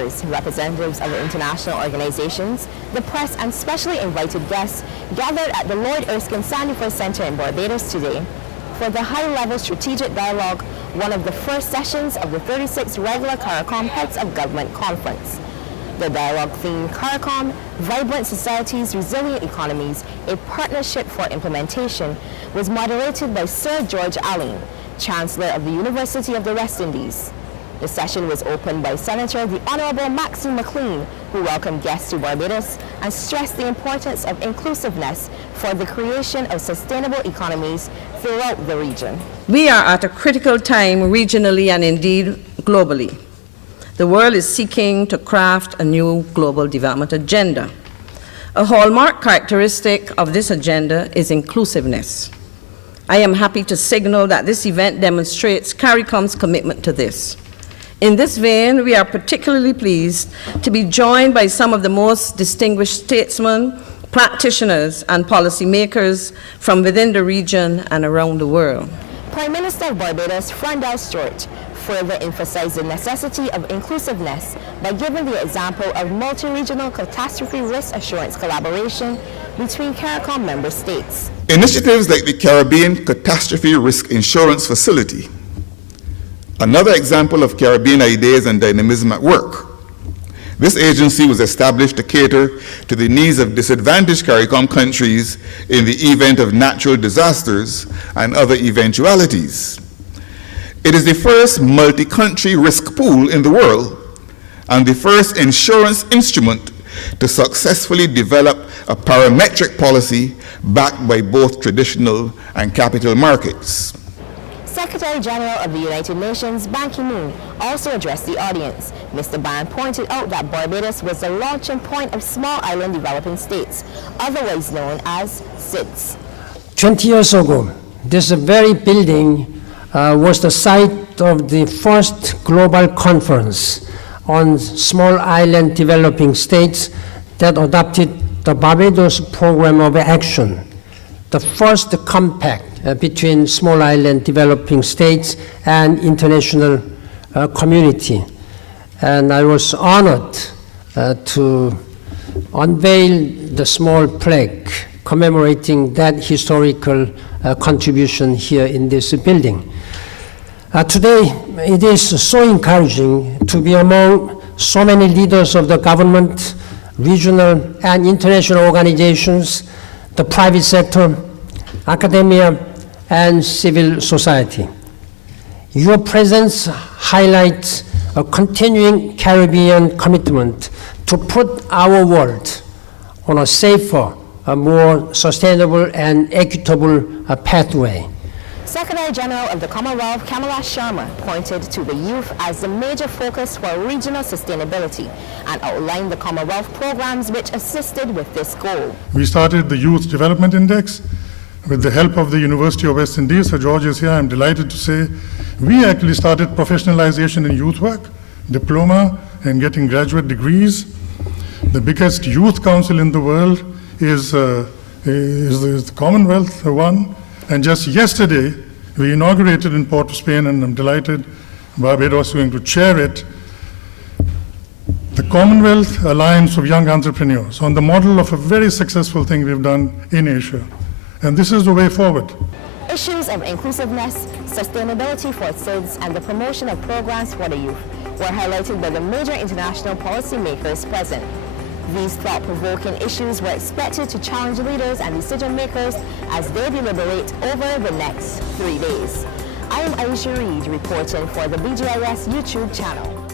leaders, representatives of international organizations, the press, and specially invited guests gathered at the Lord Erskine Sandifer Center in Barbados today for the high-level strategic dialogue, one of the first sessions of the 36th regular CARICOM Heads of Government Conference. The dialogue theme, CARICOM, Vibrant Societies, Resilient Economies, a Partnership for Implementation, was moderated by Sir George Allen, Chancellor of the University of the West Indies. The session was opened by Senator the Honourable Maxine McClean, who welcomed guests to Barbados and stressed the importance of inclusiveness for the creation of sustainable economies throughout the region. We are at a critical time regionally and indeed globally. The world is seeking to craft a new global development agenda. A hallmark characteristic of this agenda is inclusiveness. I am happy to signal that this event demonstrates CARICOM's commitment to this. In this vein, we are particularly pleased to be joined by some of the most distinguished statesmen, practitioners, and policymakers from within the region and around the world. Prime Minister of Barbados, Freundel Stuart, further emphasized the necessity of inclusiveness by giving the example of multi-regional catastrophe risk assurance collaboration between CARICOM member states. Initiatives like the Caribbean Catastrophe Risk Insurance Facility, another example of Caribbean ideas and dynamism at work. This agency was established to cater to the needs of disadvantaged CARICOM countries in the event of natural disasters and other eventualities. It is the first multi-country risk pool in the world and the first insurance instrument to successfully develop a parametric policy backed by both traditional and capital markets. Secretary General of the United Nations, Ban Ki-moon, also addressed the audience. Mr. Ban pointed out that Barbados was the launching point of Small Island Developing States, otherwise known as SIDS. 20 years ago, this very building was the site of the first global conference on Small Island Developing States that adopted the Barbados Program of Action, the first compact between Small Island Developing States and international community. And I was honored to unveil the small plaque commemorating that historical contribution here in this building. Today, it is so encouraging to be among so many leaders of the government, regional and international organizations, the private sector, academia, and civil society. Your presence highlights a continuing Caribbean commitment to put our world on a safer, a more sustainable and equitable pathway. Secretary General of the Commonwealth, Kamalesh Sharma, pointed to the youth as the major focus for regional sustainability and outlined the Commonwealth programs which assisted with this goal. We started the Youth Development Index with the help of the University of West Indies. Sir George is here. I'm delighted to say we actually started professionalization in youth work, diploma, and getting graduate degrees. The biggest youth council in the world is the Commonwealth one. And just yesterday, we inaugurated in Port of Spain, and I'm delighted Barbados is going to chair it, the Commonwealth Alliance of Young Entrepreneurs, on the model of a very successful thing we've done in Asia. And this is the way forward. Issues of inclusiveness, sustainability for SIDS, and the promotion of programs for the youth were highlighted by the major international policymakers present. These thought-provoking issues were expected to challenge leaders and decision-makers as they deliberate over the next 3 days. I am Aisha Reed reporting for the BGIS YouTube channel.